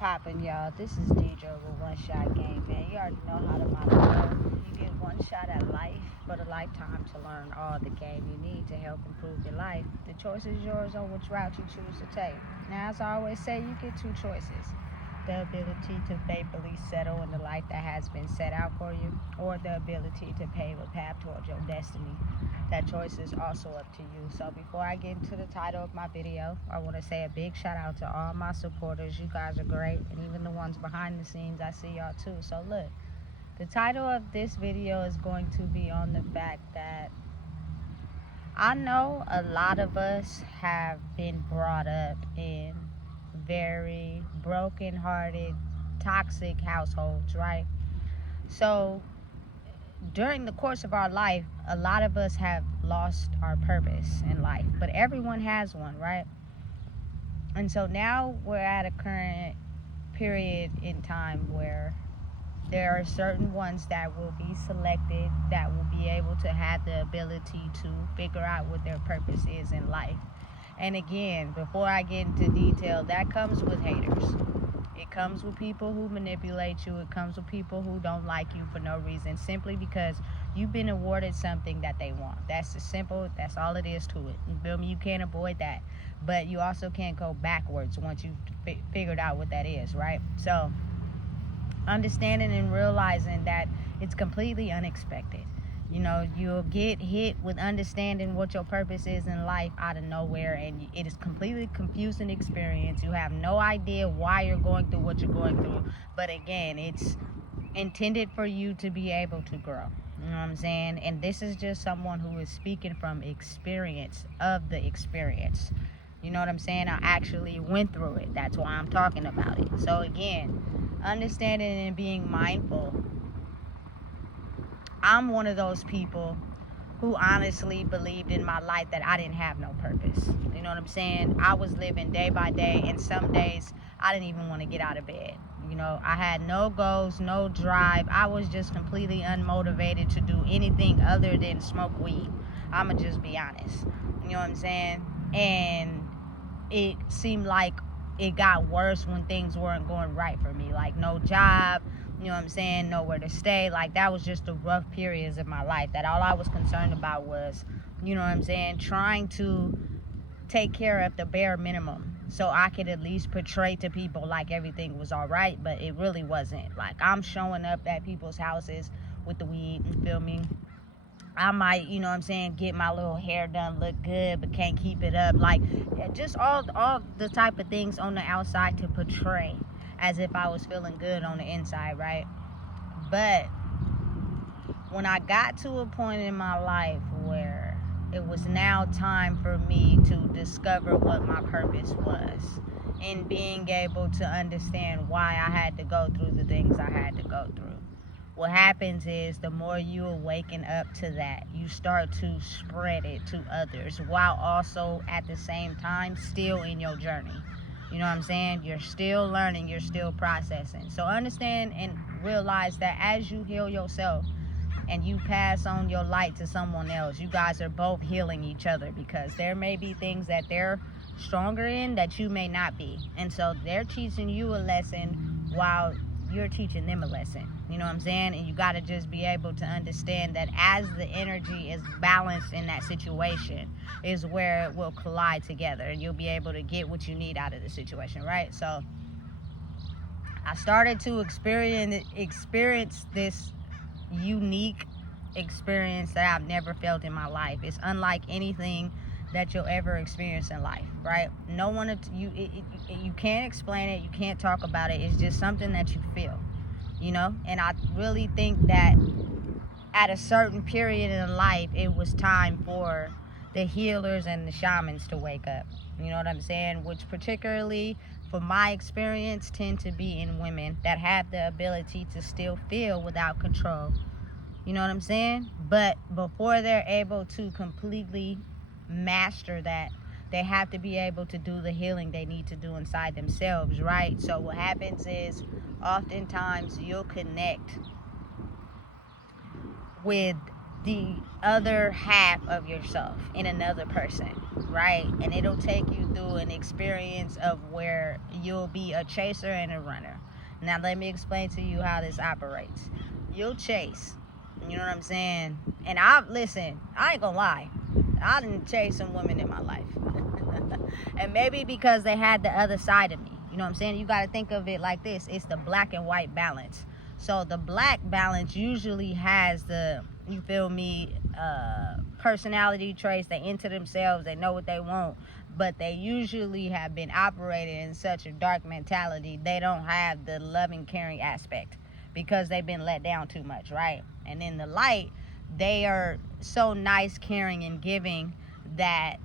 poppin', y'all? This is Deidre with One Shot Game, man. You already know how to motto. You get one shot at life, but a lifetime to learn all the game you need to help improve your life. The choice is yours on which route you choose to take. Now, as I always say, you get two choices. The ability to faithfully settle in the life that has been set out for you, or the ability to pave a path towards your destiny. That choice is also up to you. So before I get into the title of my video, I want to say a big shout out to all my supporters. You guys are great, and even the ones behind the scenes, I see y'all too. So look, the title of this video is going to be on the fact that I know a lot of us have been brought up in very broken-hearted, toxic households, right? So during the course of our life, a lot of us have lost our purpose in life, but everyone has one, right? And so now we're at a current period in time where there are certain ones that will be selected that will be able to have the ability to figure out what their purpose is in life. And again, before I get into detail, that comes with haters. It comes with people who manipulate you. It comes with people who don't like you for no reason, simply because you've been awarded something that they want. That's that's all it is to it. You feel me? You can't avoid that. But you also can't go backwards once you've figured out what that is, right? So understanding and realizing that it's completely unexpected. You know, you'll get hit with understanding what your purpose is in life out of nowhere, and it is completely confusing experience. You have no idea why you're going through what you're going through, but again, it's intended for you to be able to grow. You know what I'm saying? And this is just someone who is speaking from experience of the experience. You know what I'm saying? I actually went through it. That's why I'm talking about it. So again, understanding and being mindful. I'm one of those people who honestly believed in my life that I didn't have no purpose. You know what I'm saying? I was living day by day, and some days I didn't even want to get out of bed. You know, I had no goals, no drive. I was just completely unmotivated to do anything other than smoke weed. I'ma just be honest. You know what I'm saying? And it seemed like it got worse when things weren't going right for me. Like no job, you know what I'm saying, nowhere to stay. Like that was just the rough periods of my life that all I was concerned about was, you know what I'm saying, trying to take care of the bare minimum so I could at least portray to people like everything was all right, but it really wasn't. Like I'm showing up at people's houses with the weed, you feel me? I might, you know what I'm saying, get my little hair done, look good, but can't keep it up. Like, just all the type of things on the outside to portray as if I was feeling good on the inside, right? But when I got to a point in my life where it was now time for me to discover what my purpose was, and being able to understand why I had to go through the things I had to go through. What happens is the more you awaken up to that, you start to spread it to others while also at the same time still in your journey. You know what I'm saying? You're still learning, you're still processing. So understand and realize that as you heal yourself and you pass on your light to someone else, you guys are both healing each other, because there may be things that they're stronger in that you may not be. And so they're teaching you a lesson while you're teaching them a lesson. You know what I'm saying? And you got to just be able to understand that as the energy is balanced in that situation is where it will collide together, and you'll be able to get what you need out of the situation, right? So I started to experience this unique experience that I've never felt in my life. It's unlike anything that you'll ever experience in life, right? No one, you can't explain it, you can't talk about it. It's just something that you feel, you know? And I really think that at a certain period in life, it was time for the healers and the shamans to wake up. You know what I'm saying? Which particularly, for my experience, tend to be in women that have the ability to still feel without control. You know what I'm saying? But before they're able to completely master that, they have to be able to do the healing they need to do inside themselves, right? So what happens is oftentimes you'll connect with the other half of yourself in another person, right? And it'll take you through an experience of where you'll be a chaser and a runner. Now let me explain to you how this operates. You'll chase, you know what I'm saying? And I ain't gonna lie, I didn't chase some women in my life. And maybe because they had the other side of me, you know what I'm saying? You got to think of it like this. It's the black and white balance. So the black balance usually has the, you feel me, personality traits. They into themselves, they know what they want, but they usually have been operating in such a dark mentality. They don't have the loving, caring aspect because they've been let down too much, right? And in the light, they are so nice, caring, and giving that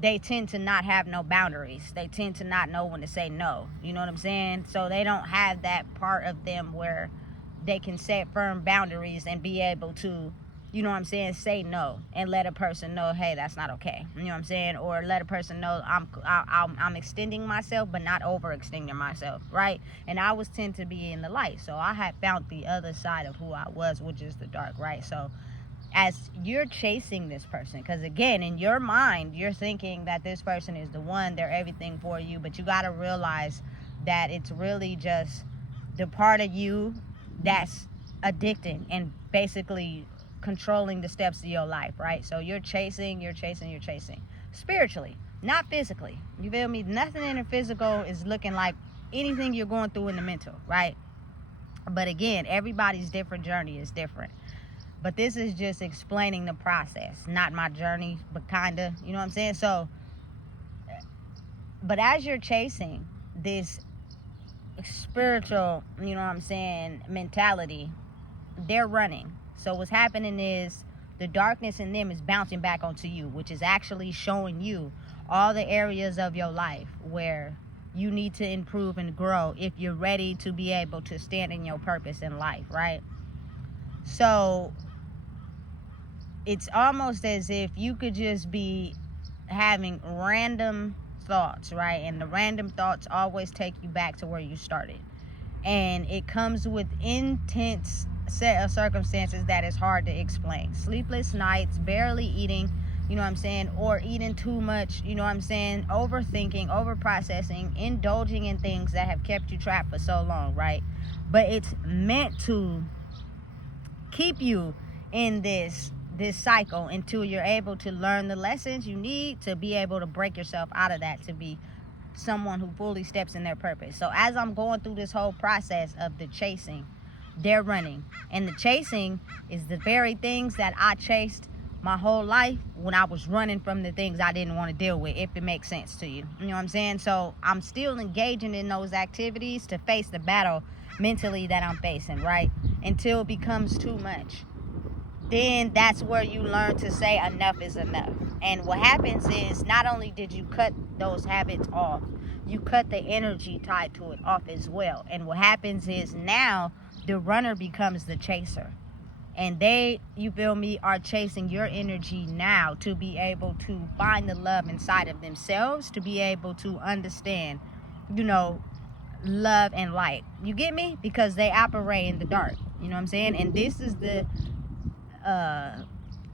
they tend to not have no boundaries. They tend to not know when to say no. You know what I'm saying? So they don't have that part of them where they can set firm boundaries and be able to, you know what I'm saying, say no and let a person know, hey, that's not okay. You know what I'm saying? Or let a person know I'm extending myself, but not overextending myself, right? And I was tend to be in the light. So I had found the other side of who I was, which is the dark, right? So as you're chasing this person, because again, in your mind, you're thinking that this person is the one, they're everything for you, but you got to realize that it's really just the part of you that's addicting and basically controlling the steps of your life, right? So you're chasing spiritually, not physically. You feel me? Nothing in the physical is looking like anything you're going through in the mental, right? But again, everybody's different journey is different. But this is just explaining the process, not my journey, but kinda, you know what I'm saying? So, but as you're chasing this spiritual, you know what I'm saying, mentality, they're running. So what's happening is the darkness in them is bouncing back onto you, which is actually showing you all the areas of your life where you need to improve and grow if you're ready to be able to stand in your purpose in life, right? So it's almost as if you could just be having random thoughts, right? And the random thoughts always take you back to where you started. And it comes with intense set of circumstances that is hard to explain. Sleepless nights, barely eating, you know what I'm saying, or eating too much, you know what I'm saying, overthinking, overprocessing, indulging in things that have kept you trapped for so long, right? But it's meant to keep you in this cycle until you're able to learn the lessons you need to be able to break yourself out of that, to be someone who fully steps in their purpose. So as I'm going through this whole process of the chasing, they're running. And the chasing is the very things that I chased my whole life when I was running from the things I didn't want to deal with, if it makes sense to you. You know what I'm saying? So I'm still engaging in those activities to face the battle mentally that I'm facing, right? Until it becomes too much. Then that's where you learn to say enough is enough. And what happens is, not only did you cut those habits off, you cut the energy tied to it off as well. And what happens is now the runner becomes the chaser. And they, you feel me, are chasing your energy now to be able to find the love inside of themselves, to be able to understand, you know, love and light. You get me? Because they operate in the dark. You know what I'm saying? And this is the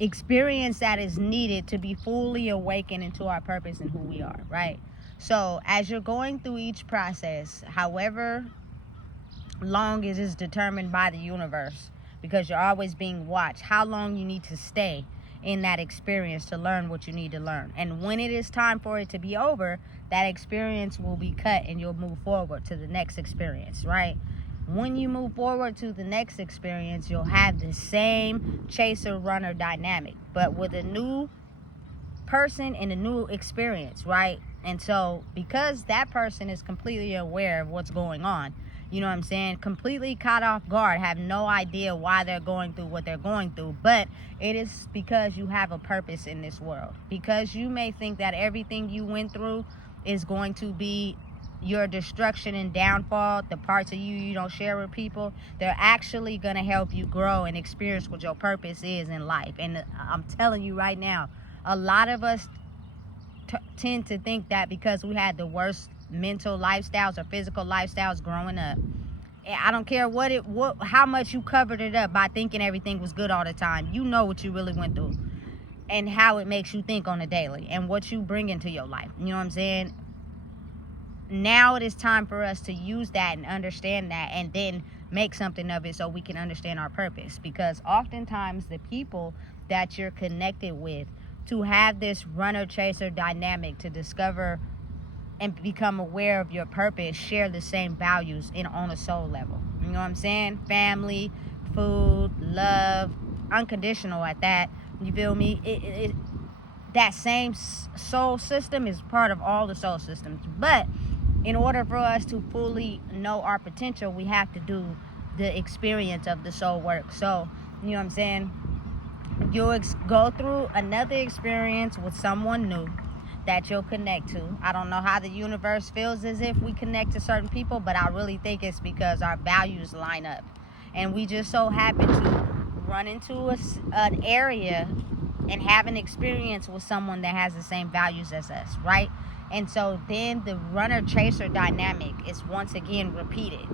experience that is needed to be fully awakened into our purpose and who we are, right? So as you're going through each process, however long it is determined by the universe, because you're always being watched, how long you need to stay in that experience to learn what you need to learn. And when it is time for it to be over, that experience will be cut and you'll move forward to the next experience, right? When you move forward to the next experience, you'll have the same chaser-runner dynamic, but with a new person and a new experience, right? And so because that person is completely aware of what's going on, you know what I'm saying, completely caught off guard, have no idea why they're going through what they're going through, but it is because you have a purpose in this world. Because you may think that everything you went through is going to be your destruction and downfall, the parts of you don't share with people, they're actually going to help you grow and experience what your purpose is in life. And I'm telling you right now, a lot of us tend to think that because we had the worst mental lifestyles or physical lifestyles growing up, I don't care how much you covered it up by thinking everything was good all the time. You know what you really went through and how it makes you think on a daily and what you bring into your life. You know what I'm saying? Now it is time for us to use that and understand that, and then make something of it so we can understand our purpose. Because oftentimes the people that you're connected with, to have this runner chaser dynamic, to discover and become aware of your purpose, share the same values on a soul level. You know what I'm saying? Family, food, love, unconditional at that. You feel me? That same soul system is part of all the soul systems. But in order for us to fully know our potential, we have to do the experience of the soul work. So, you know what I'm saying? You'll go through another experience with someone new that you'll connect to. I don't know how the universe feels as if we connect to certain people, but I really think it's because our values line up. And we just so happen to run into an area and have an experience with someone that has the same values as us, right? And so then the runner-chaser dynamic is once again repeated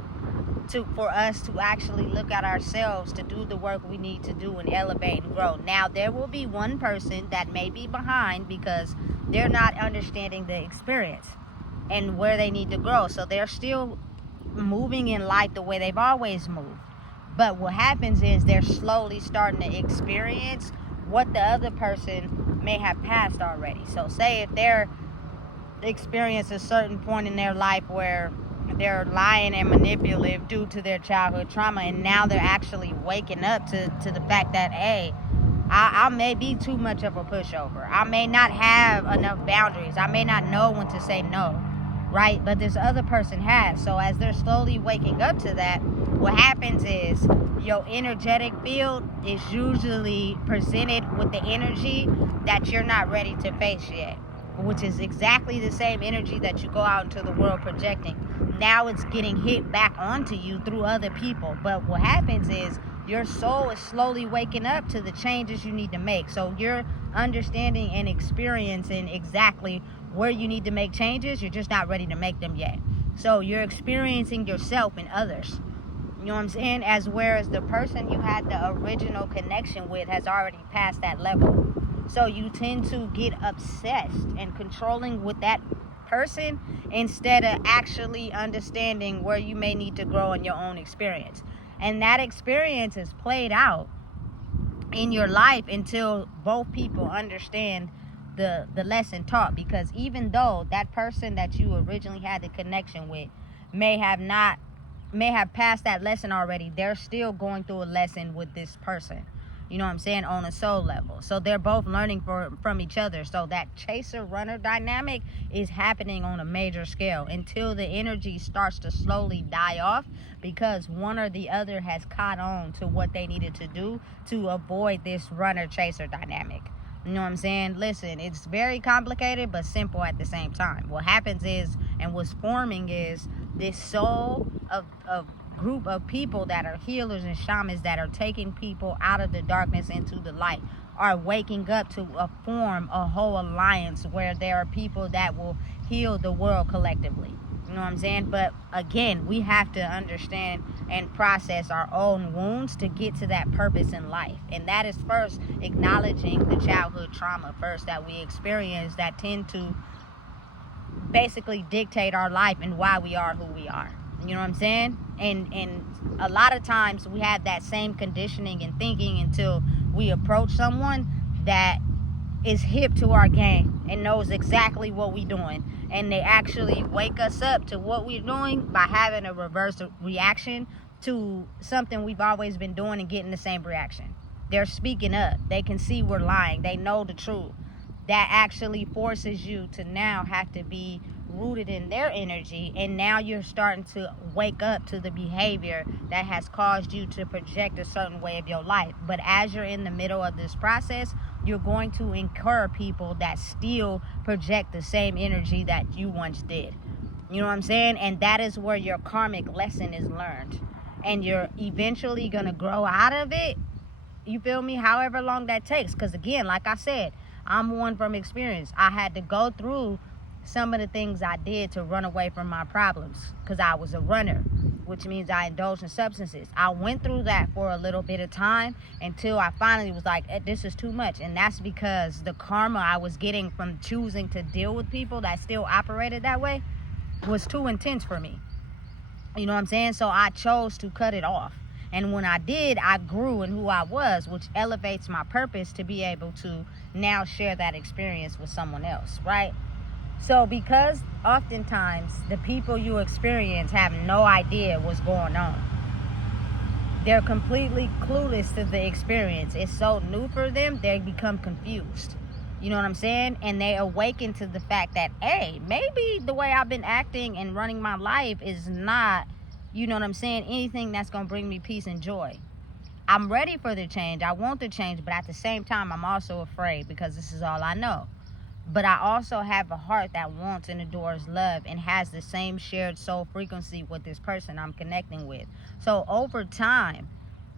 for us to actually look at ourselves, to do the work we need to do and elevate and grow. Now, there will be one person that may be behind because they're not understanding the experience and where they need to grow. So they're still moving in life the way they've always moved. But what happens is they're slowly starting to experience what the other person may have passed already. So say if they're experience a certain point in their life where they're lying and manipulative due to their childhood trauma, and now they're actually waking up to the fact that, hey, I may be too much of a pushover. I may not have enough boundaries. I may not know when to say no, right? But this other person has. So as they're slowly waking up to that, what happens is your energetic field is usually presented with the energy that you're not ready to face yet, which is exactly the same energy that you go out into the world projecting. Now it's getting hit back onto you through other people. But what happens is your soul is slowly waking up to the changes you need to make. So you're understanding and experiencing exactly where you need to make changes. You're just not ready to make them yet. So you're experiencing yourself and others. You know what I'm saying? Whereas the person you had the original connection with has already passed that level. So you tend to get obsessed and controlling with that person instead of actually understanding where you may need to grow in your own experience. And that experience is played out in your life until both people understand the lesson taught. Because even though that person that you originally had the connection with may have passed that lesson already, they're still going through a lesson with this person. You know what I'm saying? On a soul level. So they're both learning from each other. So that chaser-runner dynamic is happening on a major scale until the energy starts to slowly die off, because one or the other has caught on to what they needed to do to avoid this runner-chaser dynamic. You know what I'm saying? Listen, it's very complicated but simple at the same time. What happens is, and what's forming is, this soul of group of people that are healers and shamans that are taking people out of the darkness into the light are waking up to form a whole alliance where there are people that will heal the world collectively. You know what I'm saying? But again, we have to understand and process our own wounds to get to that purpose in life. And that is first acknowledging the childhood trauma first that we experience that tend to basically dictate our life and why we are who we are. You know what I'm saying? And a lot of times we have that same conditioning and thinking until we approach someone that is hip to our game and knows exactly what we're doing. And they actually wake us up to what we're doing by having a reverse reaction to something we've always been doing and getting the same reaction. They're speaking up. They can see we're lying. They know the truth. That actually forces you to now have to be rooted in their energy, and now you're starting to wake up to the behavior that has caused you to project a certain way of your life. But as you're in the middle of this process, you're going to incur people that still project the same energy that you once did. You know what I'm saying? And that is where your karmic lesson is learned, and you're eventually going to grow out of it. You feel me? However long that takes. Because again, like I said, I'm one from experience. I had to go through some of the things I did to run away from my problems, because I was a runner, which means I indulged in substances. I went through that for a little bit of time until I finally was like, this is too much. And that's because the karma I was getting from choosing to deal with people that still operated that way was too intense for me. You know what I'm saying? So I chose to cut it off. And when I did, I grew in who I was, which elevates my purpose to be able to now share that experience with someone else, right? So because oftentimes the people you experience have no idea what's going on. They're completely clueless to the experience. It's so new for them, they become confused. You know what I'm saying? And they awaken to the fact that, hey, maybe the way I've been acting and running my life is not, you know what I'm saying, anything that's going to bring me peace and joy. I'm ready for the change. I want the change, but at the same time, I'm also afraid because this is all I know. But I also have a heart that wants and adores love and has the same shared soul frequency with this person I'm connecting with. So over time,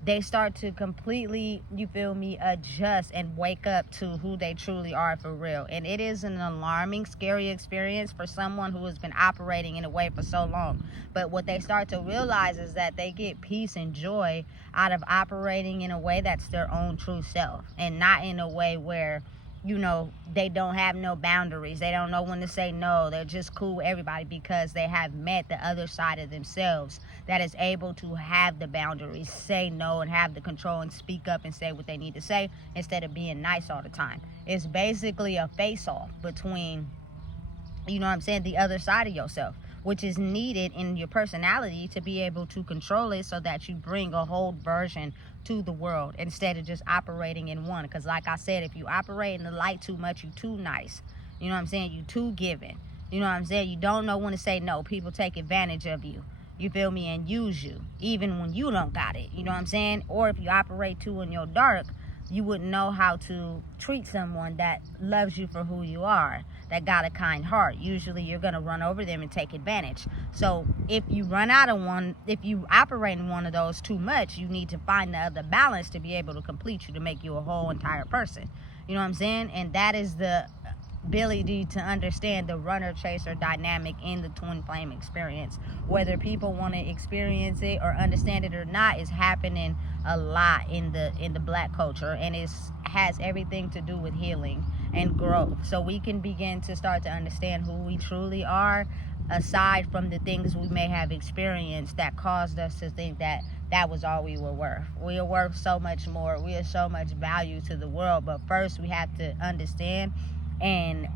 they start to completely, you feel me, adjust and wake up to who they truly are for real. And it is an alarming, scary experience for someone who has been operating in a way for so long. But what they start to realize is that they get peace and joy out of operating in a way that's their own true self, and not in a way where, you know, they don't have no boundaries. They don't know when to say no. They're just cool with everybody because they have met the other side of themselves that is able to have the boundaries, say no, and have the control and speak up and say what they need to say instead of being nice all the time. It's basically a face-off between, you know what I'm saying, the other side of yourself, which is needed in your personality to be able to control it so that you bring a whole version to the world instead of just operating in one. Because like I said, if you operate in the light too much, you too nice. You know what I'm saying? You too giving. You know what I'm saying? You don't know when to say no. People take advantage of you. You feel me? And use you even when you don't got it. You know what I'm saying? Or if you operate too in your dark, you wouldn't know how to treat someone that loves you for who you are, that got a kind heart. Usually you're going to run over them and take advantage. So if you run out of one, if you operate in one of those too much, you need to find the other balance to be able to complete you, to make you a whole entire person. You know what I'm saying? And that is the ability to understand the runner-chaser dynamic in the twin flame experience. Whether people want to experience it or understand it or not, is happening a lot in the black culture, and it has everything to do with healing and growth. So we can begin to start to understand who we truly are, aside from the things we may have experienced that caused us to think that that was all we were worth. We are worth so much more. We are so much value to the world. But first we have to understand and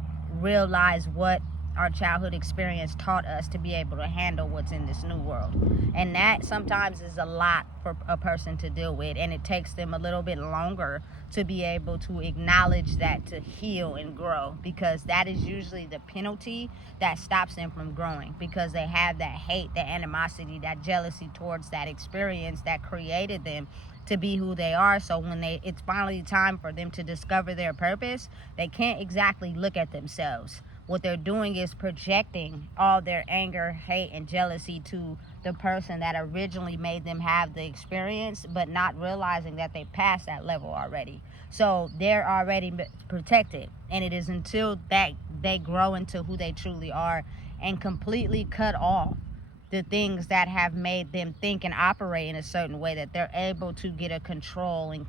realize what our childhood experience taught us to be able to handle what's in this new world. And that sometimes is a lot for a person to deal with, and it takes them a little bit longer to be able to acknowledge that, to heal and grow, because that is usually the penalty that stops them from growing, because they have that hate, that animosity, that jealousy towards that experience that created them to be who they are. So when it's finally time for them to discover their purpose, they can't exactly look at themselves. What they're doing is projecting all their anger, hate, and jealousy to the person that originally made them have the experience, but not realizing that they passed that level already. So they're already protected, and it is until that they grow into who they truly are and completely cut off the things that have made them think and operate in a certain way, that they're able to get a controlling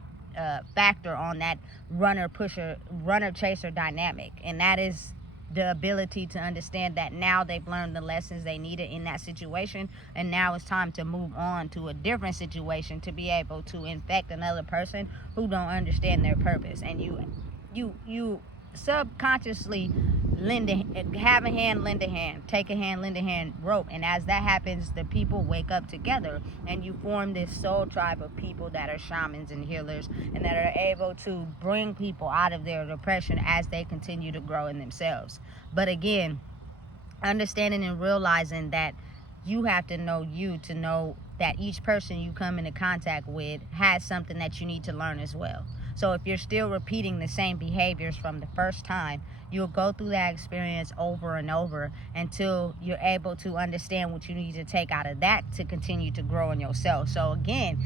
factor on that runner-chaser dynamic. And that is the ability to understand that now they've learned the lessons they needed in that situation, and now it's time to move on to a different situation to be able to infect another person who don't understand their purpose. And you subconsciously have a hand, lend a hand, take a hand, lend a hand, rope. And as that happens, the people wake up together, and you form this soul tribe of people that are shamans and healers, and that are able to bring people out of their depression as they continue to grow in themselves. But again, understanding and realizing that you have to know you to know that each person you come into contact with has something that you need to learn as well. So if you're still repeating the same behaviors from the first time, you'll go through that experience over and over until you're able to understand what you need to take out of that to continue to grow in yourself. So again,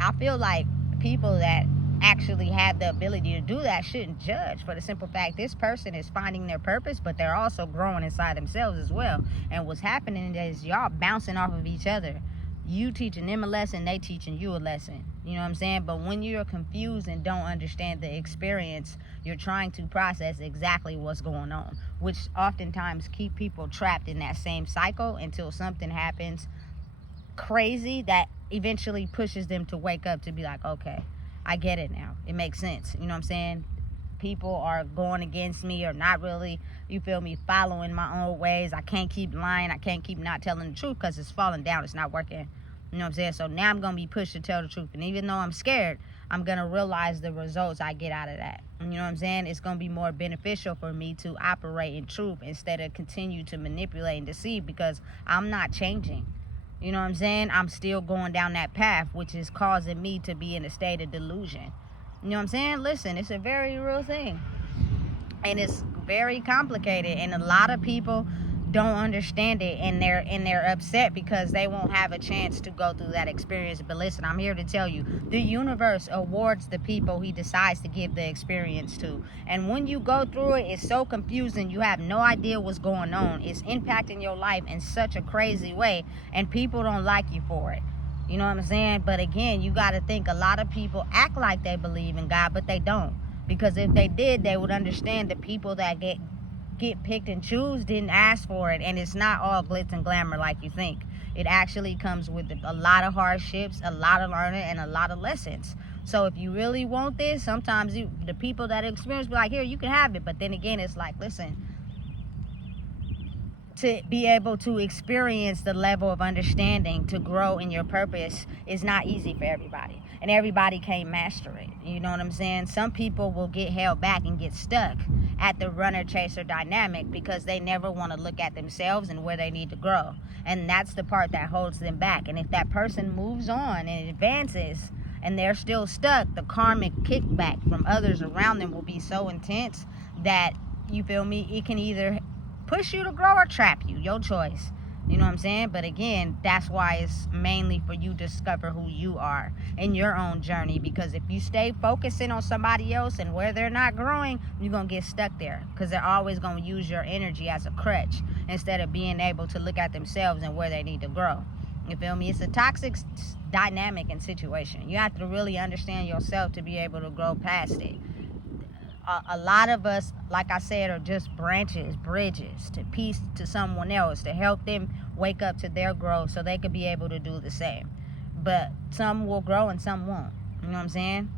I feel like people that actually have the ability to do that shouldn't judge, for the simple fact this person is finding their purpose, but they're also growing inside themselves as well. And what's happening is y'all bouncing off of each other. You teaching them a lesson, they teaching you a lesson. You know what I'm saying? But when you're confused and don't understand the experience, you're trying to process exactly what's going on, which oftentimes keep people trapped in that same cycle until something happens crazy that eventually pushes them to wake up to be like, okay, I get it now. It makes sense. You know what I'm saying? People are going against me or not really, you feel me, following my own ways. I can't keep lying. I can't keep not telling the truth because it's falling down. It's not working. You know what I'm saying? So now I'm going to be pushed to tell the truth. And even though I'm scared, I'm going to realize the results I get out of that. You know what I'm saying? It's going to be more beneficial for me to operate in truth instead of continue to manipulate and deceive, because I'm not changing. You know what I'm saying? I'm still going down that path, which is causing me to be in a state of delusion. You know what I'm saying? Listen, it's a very real thing. And it's very complicated. And a lot of people don't understand it, and they're upset because they won't have a chance to go through that experience. But listen, I'm here to tell you, the universe awards the people he decides to give the experience to. And when you go through it, it's so confusing. You have no idea what's going on. It's impacting your life in such a crazy way, and people don't like you for it. You know what I'm saying? But again, you got to think, a lot of people act like they believe in God, but they don't. Because if they did, they would understand the people that get picked and choose didn't ask for it. And it's not all glitz and glamour like you think. It actually comes with a lot of hardships, a lot of learning, and a lot of lessons. So if you really want this, sometimes the people that experience be like, here, you can have it. But then again, it's like, listen, to be able to experience the level of understanding to grow in your purpose is not easy for everybody, and everybody can't master it. You know what I'm saying? Some people will get held back and get stuck at the runner chaser dynamic because they never want to look at themselves and where they need to grow, and that's the part that holds them back. And if that person moves on and advances and they're still stuck, the karmic kickback from others around them will be so intense that, you feel me, it can either push you to grow or trap you, your choice. You know what I'm saying? But again, that's why it's mainly for you to discover who you are in your own journey. Because if you stay focusing on somebody else and where they're not growing, you're going to get stuck there. Because they're always going to use your energy as a crutch instead of being able to look at themselves and where they need to grow. You feel me? It's a toxic dynamic and situation. You have to really understand yourself to be able to grow past it. A lot of us, like I said, are just branches, bridges to piece to someone else to help them wake up to their growth so they could be able to do the same. But some will grow and some won't. You know what I'm saying?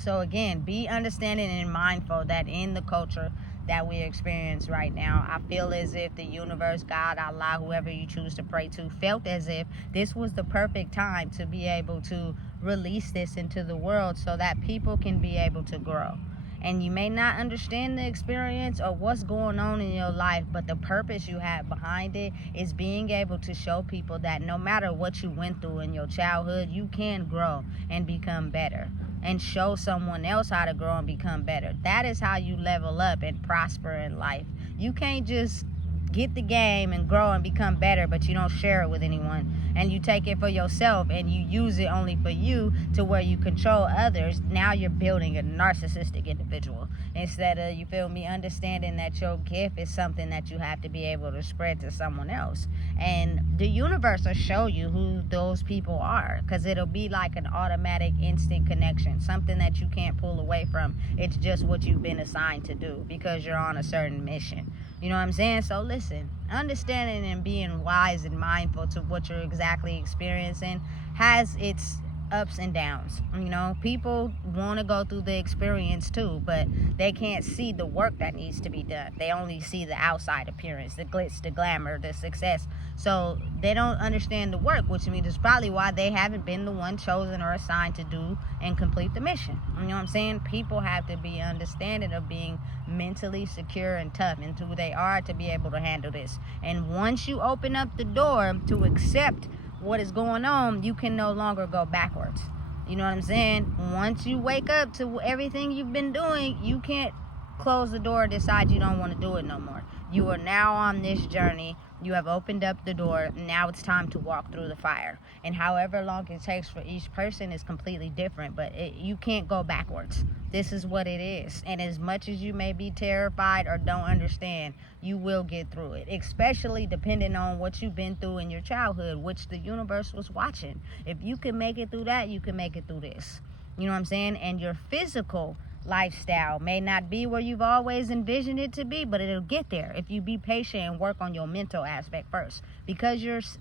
So again, be understanding and mindful that in the culture that we experience right now, I feel as if the universe, God, Allah, whoever you choose to pray to, felt as if this was the perfect time to be able to release this into the world so that people can be able to grow. And you may not understand the experience or what's going on in your life, but the purpose you have behind it is being able to show people that no matter what you went through in your childhood, you can grow and become better, and show someone else how to grow and become better. That is how you level up and prosper in life. You can't just get the game and grow and become better, but you don't share it with anyone, and you take it for yourself and you use it only for you to where you control others. Now you're building a narcissistic individual instead of, you feel me, understanding that your gift is something that you have to be able to spread to someone else. And the universe will show you who those people are, because it'll be like an automatic instant connection, something that you can't pull away from. It's just what you've been assigned to do because you're on a certain mission. You know what I'm saying? So listen, understanding and being wise and mindful to what you're exactly experiencing has its ups and downs. You know, people want to go through the experience too, but they can't see the work that needs to be done. They only see the outside appearance, the glitz, the glamour, the success. So they don't understand the work, which means it's probably why they haven't been the one chosen or assigned to do and complete the mission. You know what I'm saying? People have to be understanding of being mentally secure and tough into who they are to be able to handle this. And once you open up the door to accept what is going on, you can no longer go backwards. You know what I'm saying? Once you wake up to everything you've been doing, you can't close the door, decide you don't want to do it no more. You are now on this journey. You have opened up the door. Now it's time to walk through the fire. And however long it takes for each person is completely different, but you can't go backwards. This is what it is. And as much as you may be terrified or don't understand, you will get through it, especially depending on what you've been through in your childhood, which the universe was watching. If you can make it through that, you can make it through this. You know what I'm saying? And your physical lifestyle may not be where you've always envisioned it to be, but it'll get there if you be patient and work on your mental aspect first. Because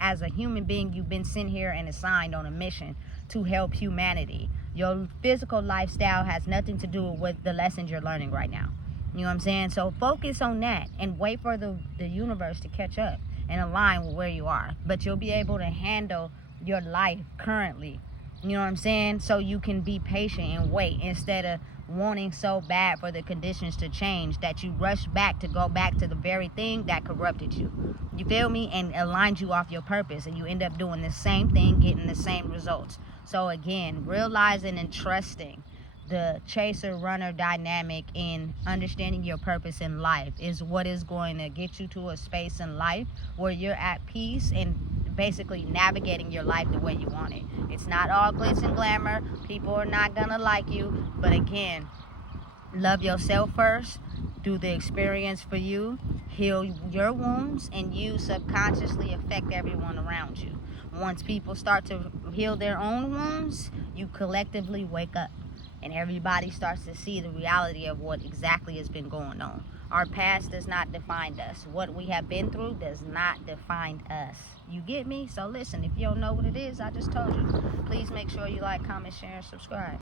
as a human being, you've been sent here and assigned on a mission to help humanity. Your physical lifestyle has nothing to do with the lessons you're learning right now. You know what I'm saying? So focus on that and wait for the universe to catch up and align with where you are. But you'll be able to handle your life currently. You know what I'm saying? So you can be patient and wait instead of wanting so bad for the conditions to change that you rush back to go back to the very thing that corrupted you. You feel me? And aligned you off your purpose, and you end up doing the same thing, getting the same results. So again, realizing and trusting the chaser-runner dynamic in understanding your purpose in life is what is going to get you to a space in life where you're at peace and basically navigating your life the way you want it. It's not all glitz and glamour. People are not gonna like you, but again, love yourself first. Do the experience for you, heal your wounds, and you subconsciously affect everyone around you. Once people start to heal their own wounds, you collectively wake up and everybody starts to see the reality of what exactly has been going on. Our past does not define us. What we have been through does not define us. You get me? So listen, if you don't know what it is, I just told you. Please make sure you like, comment, share, and subscribe.